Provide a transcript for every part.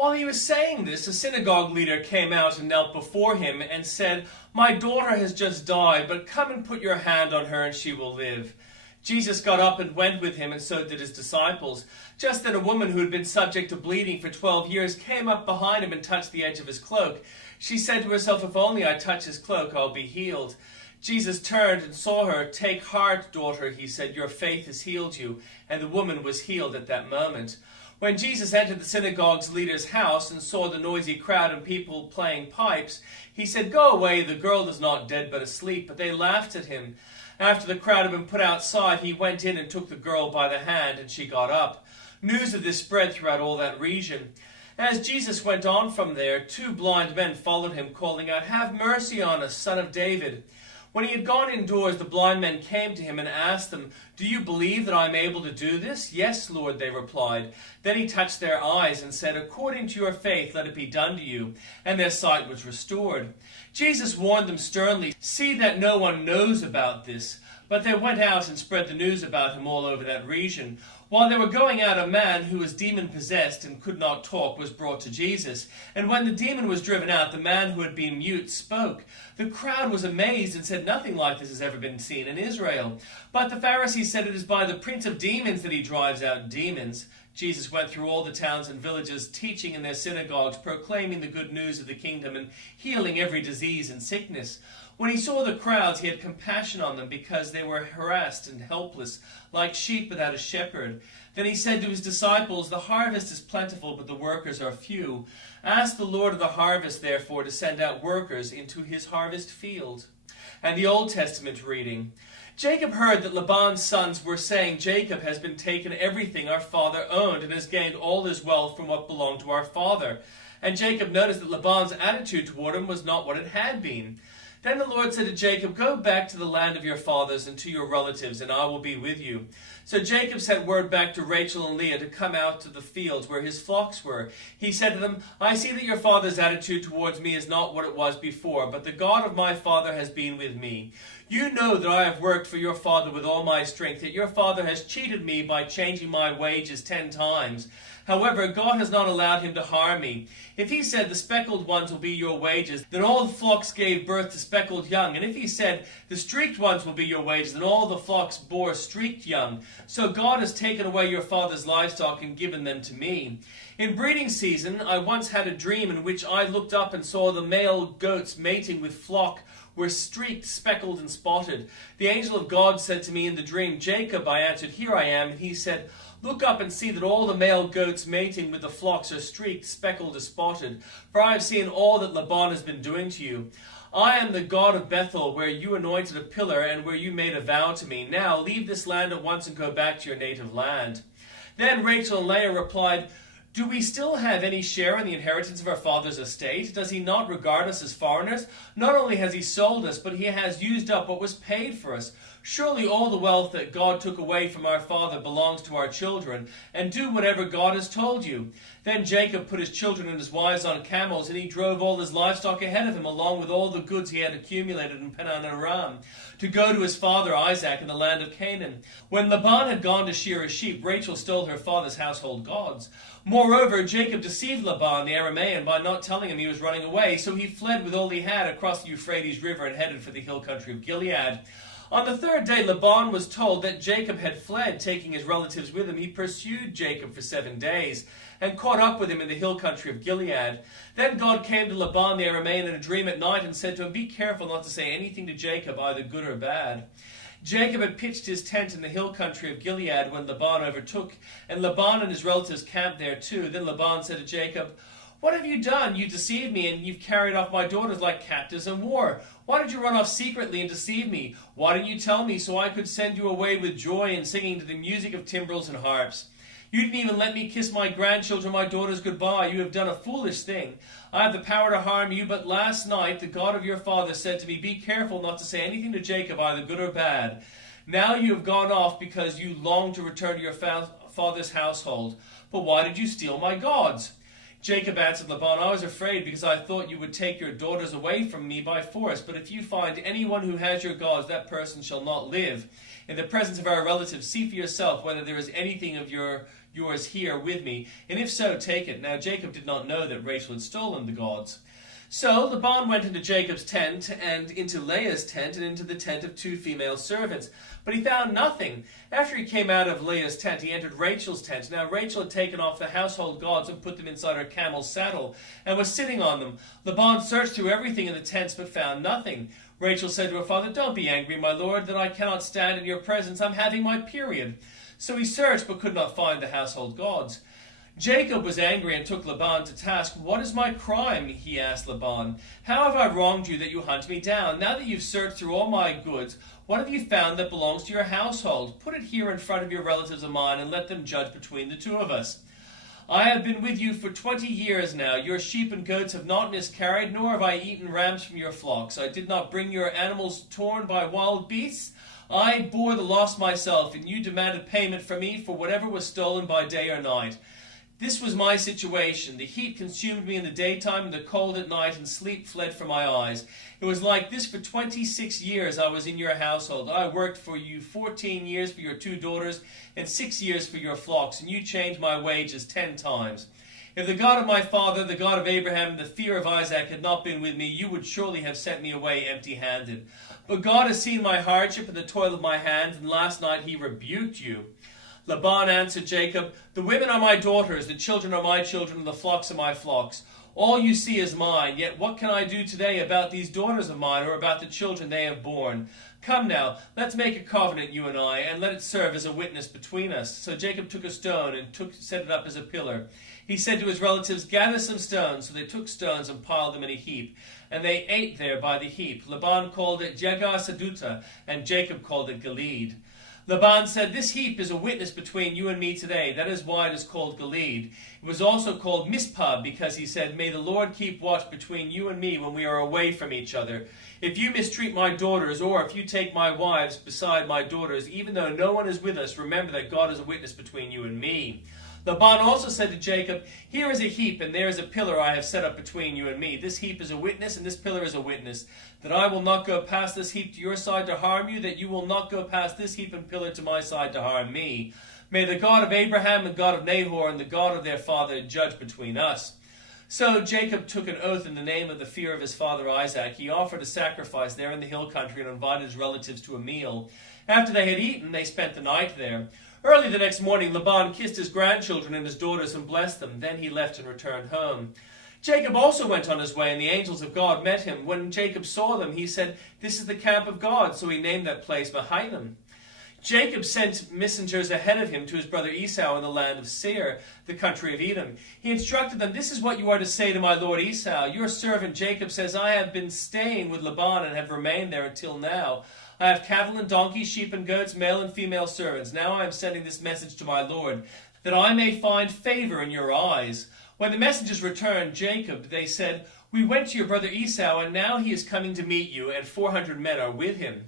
While he was saying this, a synagogue leader came out and knelt before him and said, "My daughter has just died, but come and put your hand on her and she will live." Jesus got up and went with him, and so did his disciples. Just then a woman who had been subject to bleeding for 12 years came up behind him and touched the edge of his cloak. She said to herself, "If only I touch his cloak, I'll be healed." Jesus turned and saw her. "Take heart, daughter," he said, "your faith has healed you." And the woman was healed at that moment. When Jesus entered the synagogue's leader's house and saw the noisy crowd and people playing pipes, he said, "Go away, the girl is not dead but asleep." But they laughed at him. After the crowd had been put outside, he went in and took the girl by the hand, and she got up. News of this spread throughout all that region. As Jesus went on from there, 2 blind men followed him, calling out, "Have mercy on us, Son of David." When he had gone indoors, the blind men came to him and asked them, "Do you believe that I am able to do this?" "Yes, Lord," they replied. Then he touched their eyes and said, "According to your faith, let it be done to you." And their sight was restored. Jesus warned them sternly, "See that no one knows about this." But they went out and spread the news about him all over that region. While they were going out, a man who was demon-possessed and could not talk was brought to Jesus. And when the demon was driven out, the man who had been mute spoke. The crowd was amazed and said, "Nothing like this has ever been seen in Israel." But the Pharisees said, "It is by the prince of demons that he drives out demons." Jesus went through all the towns and villages, teaching in their synagogues, proclaiming the good news of the kingdom, and healing every disease and sickness. When he saw the crowds, he had compassion on them, because they were harassed and helpless, like sheep without a shepherd. Then he said to his disciples, "The harvest is plentiful, but the workers are few. Ask the Lord of the harvest, therefore, to send out workers into his harvest field." And the Old Testament reading. Jacob heard that Laban's sons were saying, "Jacob has been taken everything our father owned, and has gained all his wealth from what belonged to our father." And Jacob noticed that Laban's attitude toward him was not what it had been. Then the Lord said to Jacob, "Go back to the land of your fathers and to your relatives, and I will be with you." So Jacob sent word back to Rachel and Leah to come out to the fields where his flocks were. He said to them, "I see that your father's attitude towards me is not what it was before, but the God of my father has been with me. You know that I have worked for your father with all my strength, yet your father has cheated me by changing my wages 10 times. However, God has not allowed him to harm me. If he said, 'The speckled ones will be your wages,' then all the flocks gave birth to speckled young. And if he said, 'The streaked ones will be your wages,' then all the flocks bore streaked young. So God has taken away your father's livestock and given them to me. In breeding season, I once had a dream in which I looked up and saw the male goats mating with flock were streaked, speckled, and spotted. The angel of God said to me in the dream, 'Jacob,' I answered, 'Here I am.' And he said, 'Look up and see that all the male goats mating with the flocks are streaked, speckled, or spotted. For I have seen all that Laban has been doing to you. I am the God of Bethel, where you anointed a pillar and where you made a vow to me. Now leave this land at once and go back to your native land.' Then Rachel and Leah replied, 'Do we still have any share in the inheritance of our father's estate? Does he not regard us as foreigners? Not only has he sold us, but he has used up what was paid for us. Surely all the wealth that God took away from our father belongs to our children, and do whatever God has told you.' Then Jacob put his children and his wives on camels, and he drove all his livestock ahead of him, along with all the goods he had accumulated in Padan Aram, to go to his father Isaac in the land of Canaan. When Laban had gone to shear his sheep, Rachel stole her father's household gods. Moreover, Jacob deceived Laban the Aramean by not telling him he was running away, so he fled with all he had across the Euphrates River and headed for the hill country of Gilead. On the 3rd day, Laban was told that Jacob had fled, taking his relatives with him. He pursued Jacob for 7 days and caught up with him in the hill country of Gilead. Then God came to Laban the Aramean in a dream at night and said to him, 'Be careful not to say anything to Jacob, either good or bad.' Jacob had pitched his tent in the hill country of Gilead when Laban overtook, and Laban and his relatives camped there too. Then Laban said to Jacob, 'What have you done? You deceived me, and you've carried off my daughters like captives in war. Why did you run off secretly and deceive me? Why didn't you tell me so I could send you away with joy and singing to the music of timbrels and harps? You didn't even let me kiss my grandchildren, my daughters, goodbye. You have done a foolish thing. I have the power to harm you, but last night the God of your father said to me, "Be careful not to say anything to Jacob, either good or bad." Now you have gone off because you long to return to your father's household. But why did you steal my gods?' Jacob answered Laban, 'I was afraid because I thought you would take your daughters away from me by force. But if you find anyone who has your gods, that person shall not live. In the presence of our relatives, see for yourself whether there is anything of your yours here with me? And if so, take it. Now Jacob did not know that Rachel had stolen the gods. So Laban went into Jacob's tent, and into Leah's tent, and into the tent of 2 female servants. But he found nothing. After he came out of Leah's tent, he entered Rachel's tent. Now Rachel had taken off the household gods and put them inside her camel's saddle, and was sitting on them. Laban searched through everything in the tents, but found nothing. Rachel said to her father, "Don't be angry, my lord, that I cannot stand in your presence. I'm having my period." So he searched, but could not find the household gods. Jacob was angry and took Laban to task. "What is my crime?" he asked Laban. "How have I wronged you that you hunt me down? Now that you've searched through all my goods, what have you found that belongs to your household? Put it here in front of your relatives of mine, and let them judge between the 2 of us. I have been with you for 20 years now. Your sheep and goats have not miscarried, nor have I eaten rams from your flocks. I did not bring your animals torn by wild beasts. I bore the loss myself, and you demanded payment from me for whatever was stolen by day or night. This was my situation. The heat consumed me in the daytime, and the cold at night, and sleep fled from my eyes. It was like this for 26 years I was in your household. I worked for you 14 years for your 2 daughters, and 6 years for your flocks, and you changed my wages 10 times. If the God of my father, the God of Abraham, and the fear of Isaac had not been with me, you would surely have sent me away empty-handed. But God has seen my hardship and the toil of my hands, and last night he rebuked you." Laban answered Jacob, "The women are my daughters, the children are my children, and the flocks are my flocks. All you see is mine, yet what can I do today about these daughters of mine, or about the children they have borne? Come now, let's make a covenant, you and I, and let it serve as a witness between us." So Jacob took a stone and set it up as a pillar. He said to his relatives, "Gather some stones." So they took stones and piled them in a heap, and they ate there by the heap. Laban called it Jegar Saduta, and Jacob called it Gilead. Laban said, "This heap is a witness between you and me today. That is why it is called Gilead. It was also called Mizpah, because he said, 'May the Lord keep watch between you and me when we are away from each other. If you mistreat my daughters, or if you take my wives beside my daughters, even though no one is with us, remember that God is a witness between you and me.'" Laban also said to Jacob, "Here is a heap, and there is a pillar I have set up between you and me. This heap is a witness, and this pillar is a witness, that I will not go past this heap to your side to harm you, that you will not go past this heap and pillar to my side to harm me. May the God of Abraham, the God of Nahor, and the God of their father judge between us." So Jacob took an oath in the name of the fear of his father Isaac. He offered a sacrifice there in the hill country and invited his relatives to a meal. After they had eaten, they spent the night there. Early the next morning, Laban kissed his grandchildren and his daughters and blessed them. Then he left and returned home. Jacob also went on his way, and the angels of God met him. When Jacob saw them, he said, "This is the camp of God." So he named that place Mahanaim. Jacob sent messengers ahead of him to his brother Esau in the land of Seir, the country of Edom. He instructed them, "This is what you are to say to my lord Esau. Your servant Jacob says, I have been staying with Laban and have remained there until now. I have cattle and donkeys, sheep and goats, male and female servants. Now I am sending this message to my lord, that I may find favor in your eyes." When the messengers returned Jacob, they said, "We went to your brother Esau, and now he is coming to meet you, and 400 men are with him."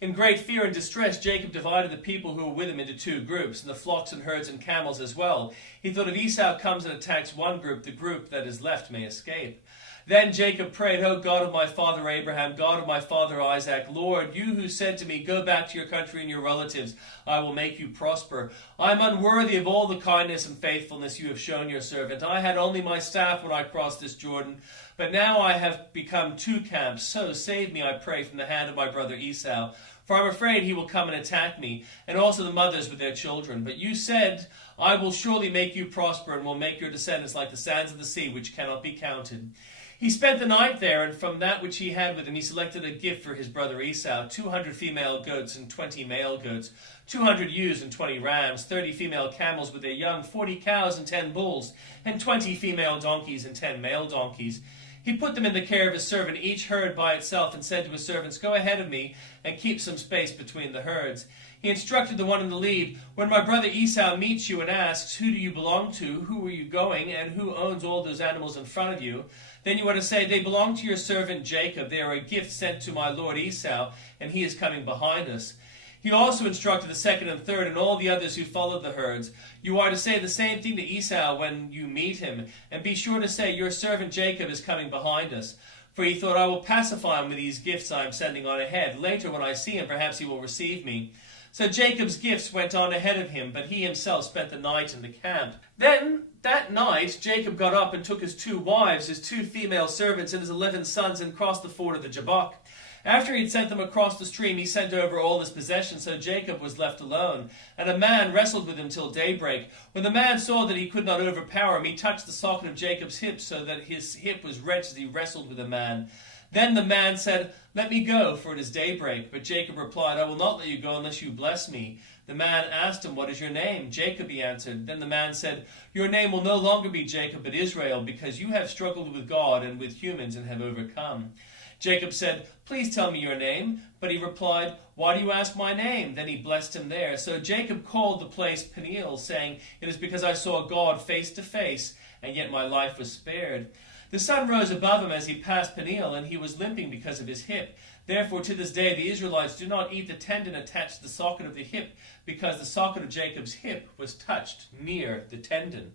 In great fear and distress, Jacob divided the people who were with him into 2 groups, and the flocks and herds and camels as well. He thought, if Esau comes and attacks one group, the group that is left may escape. Then Jacob prayed, "O God of my father Abraham, God of my father Isaac, Lord, you who said to me, 'Go back to your country and your relatives, I will make you prosper.' I am unworthy of all the kindness and faithfulness you have shown your servant. I had only my staff when I crossed this Jordan, but now I have become 2 camps. So save me, I pray, from the hand of my brother Esau. For I am afraid he will come and attack me, and also the mothers with their children. But you said, 'I will surely make you prosper, and will make your descendants like the sands of the sea, which cannot be counted.'" He spent the night there, and from that which he had with him he selected a gift for his brother Esau, 200 female goats and 20 male goats, 200 ewes and 20 rams, 30 female camels with their young, 40 cows and 10 bulls, and 20 female donkeys and 10 male donkeys. He put them in the care of his servant, each herd by itself, and said to his servants, "Go ahead of me, and keep some space between the herds." He instructed the one in the lead, "When my brother Esau meets you and asks, 'Who do you belong to? Who are you going? And who owns all those animals in front of you?' then you are to say, 'They belong to your servant Jacob. They are a gift sent to my lord Esau, and he is coming behind us.'" He also instructed the second and third and all the others who followed the herds, "You are to say the same thing to Esau when you meet him, and be sure to say, 'Your servant Jacob is coming behind us.'" For he thought, "I will pacify him with these gifts I am sending on ahead. Later, when I see him, perhaps he will receive me." So Jacob's gifts went on ahead of him, but he himself spent the night in the camp. Then, that night, Jacob got up and took his 2 wives, his 2 female servants, and his 11 sons, and crossed the ford of the Jabbok. After he had sent them across the stream, he sent over all his possessions, so Jacob was left alone. And a man wrestled with him till daybreak. When the man saw that he could not overpower him, he touched the socket of Jacob's hip, so that his hip was wrenched as he wrestled with the man. Then the man said, "Let me go, for it is daybreak." But Jacob replied, "I will not let you go unless you bless me." The man asked him, "What is your name?" "Jacob," he answered. Then the man said, "Your name will no longer be Jacob, but Israel, because you have struggled with God and with humans and have overcome." Jacob said, "Please tell me your name." But he replied, "Why do you ask my name?" Then he blessed him there. So Jacob called the place Peniel, saying, "It is because I saw God face to face, and yet my life was spared." The sun rose above him as he passed Peniel, and he was limping because of his hip. Therefore, to this day, the Israelites do not eat the tendon attached to the socket of the hip, because the socket of Jacob's hip was touched near the tendon.